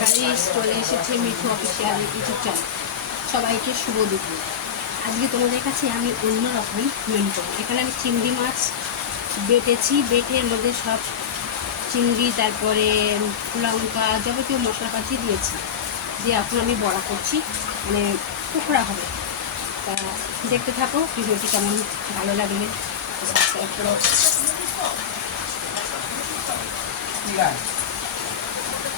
Guys চলে এসেছে Mithu official YouTube channel সবাইকে শুভ দুপুর। আজকে তোমাদের কাছে আমি অন্য রকম মেনু এখানে আমি চিংড়ি মাছ বেটেছি। বেটে মধ্যে সব চিংড়ি, তারপরে লঙ্কা যাবতীয় মশলাপাতি দিয়েছি। দিয়ে এখন আমি বড়া করছি। মানে পকোড়া হবে। তা দেখতে থাকো, ভিডিওটি কেমন ভালো লাগলে। সাবস্ক্রাইব করো।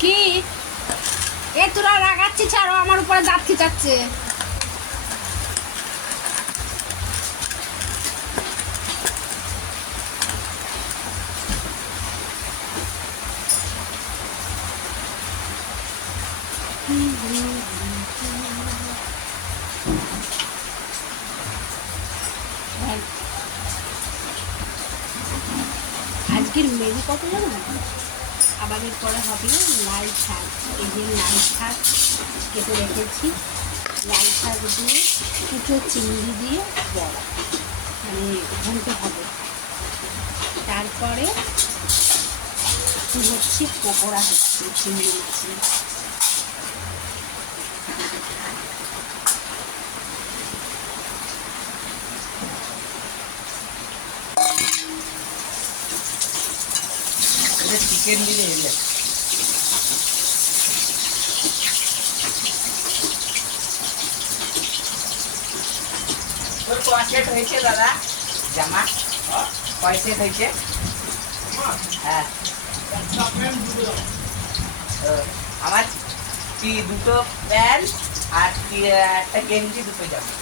কি? এ তোরা রাগাচ্ছি ছাড়ো আমার উপরে দাঁত খিচাচ্ছে। আজকের মেনু কত জানো? খাবারের পরে হবে লাল শাক। এই যে লাল শাক কেটে রেখেছি। লাল শাক দিয়ে কুচো চিংড়ি দিয়ে বড়া। মানে ঘন্ট হবে। তারপরে হচ্ছে পকোড়া হচ্ছে, চিংড়ি মাছের। দিলে এলে তোর হয়েছে দাদা জামা কয় সেট হয়েছে হ্যাঁ। আমার কি দুটো প্যান্ট আর একটা গেঞ্জি দুটো জামা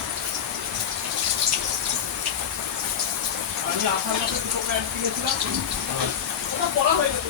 আমি আসার মধ্যে দুটো প্যান্ট কিনেছিলাম পড়া হয়ে গেছে।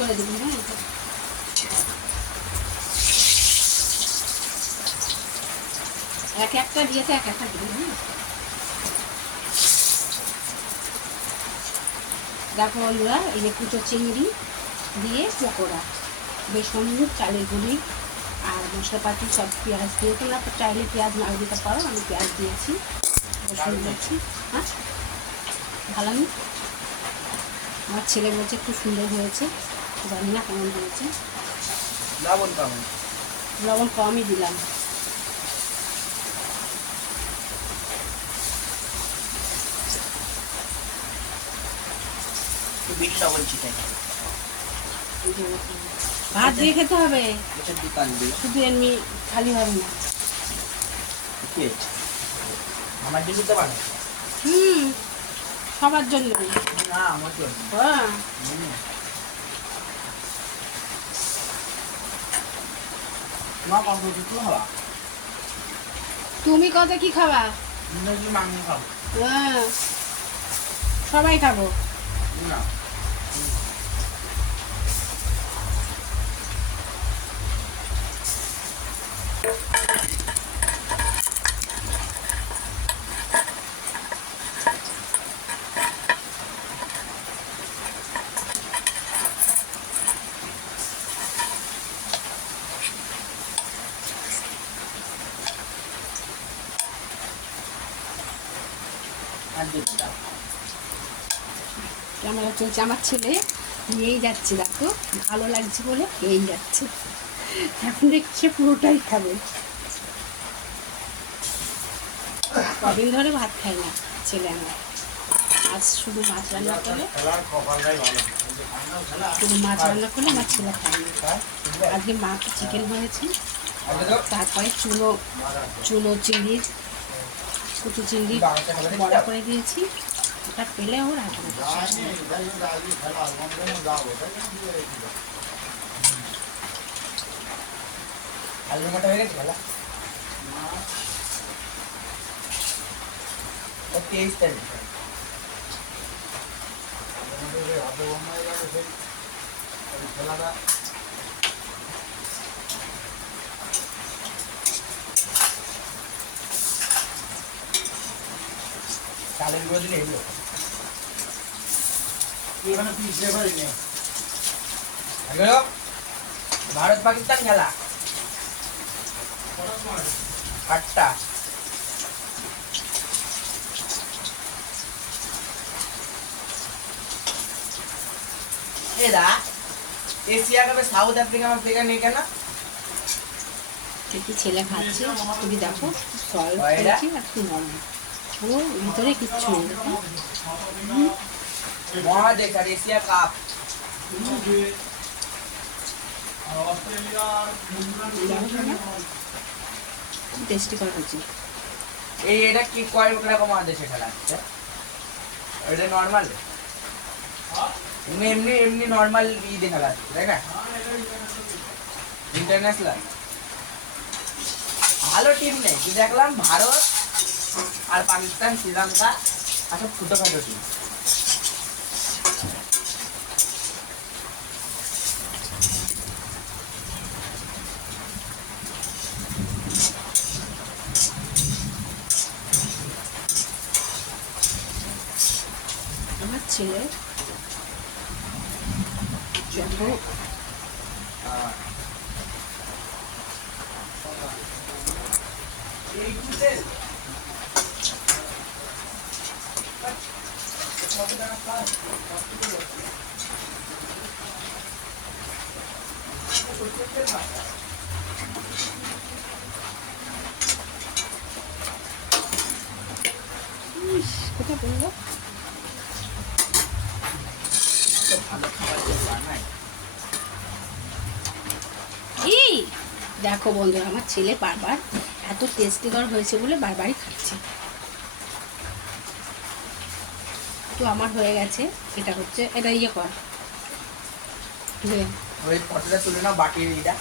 করে দেবেন হ্যাঁ? এক একটা দিয়েছে এক একটা দেবেন হ্যাঁ? দেখো বন্ধুরা এই যে কুচো চিংড়ি দিয়ে পকোড়া। বেসন চালের গুঁড়ি আর মশলাপাতি সব পেঁয়াজ দিয়ে। তোমরা তো চাইলে পেঁয়াজ না দিতে পারো আমি পেঁয়াজ দিয়েছি। রসুন দিয়েছি হ্যাঁ? ভালো না? আমার ছেলে বলছে খুব সুন্দর হয়েছে। জানি না কেমন হয়েছে। লবণ কেমন লবণ কমই দিলাম। বিট লবণ এরকম। ভাত দিয়ে খেতে হবে? শুধু এমনি খালি হবে না। আমার জন্য তো বানাই হুম সবার জন্য। না আমার জন্য। হ্যাঁ হুম। মা কত কিছু হওয়া তুমি কত কি খাবা? ইংরেজি মাংস খাব। হ্যাঁ। সবাই খাব। না। ক্যামেরা চলছে আমার ছেলে নিয়েই যাচ্ছে, দেখো। ভালো লাগছে বলে খেয়েই যাচ্ছে। এখন দেখছে পুরোটাই খাবে। কদিন ধরে ভাত খাই না ছেলে আমার। আজ শুধু মাছ রান্না ভালো শুধু মাছ রান্না করলে আমার ছেলে খায় না। আজকে মাছ চিকেন হয়েছে। তারপরে চুনো চুনো চিংড়ির কুচু চিংড়ি বড়া করে দিয়েছি। ওটা পেলে ওর হাতে আলু মাটা হয়ে গেছে খেলা ও তেইশ তারিখ। চালের গুঁড়ো দিলে এগুলো। এখানে পিছিয়ে পারি না ভারত পাকিস্তান খেলা। আটটা। এরা এশিয়া কাপে সাউথ আফ্রিকা আমার প্লেয়ার নেই কেন? কি ছেলে খাচ্ছে। তুমি দেখো সল কয়টা? করেছি আর কি নরম পুরো ভিতরে কিচ্ছু টেস্টি করা হচ্ছে এই এটা কি কয় রকম হচ্ছে? এটা নর্মাল এমনি এমনি এমনি নর্মাল খেলা হচ্ছে তাই না? ইন্টারন্যাশনাল ভালো টিম নেই দেখলাম? ভারত আর পাকিস্তান শ্রীলঙ্কা আর সব ছোটোখাটো টিম আমার ছেলে এই, দেখো বন্ধুরা, আমার ছেলে বারবার এত টেস্টিকর হয়েছে বলে বারবারই খাচ্ছে। তো আমার হয়ে গেছে, এটা হচ্ছে, এটা ইয়ে কর। ওই ফটোটা তুলে নাও বাটির এইটা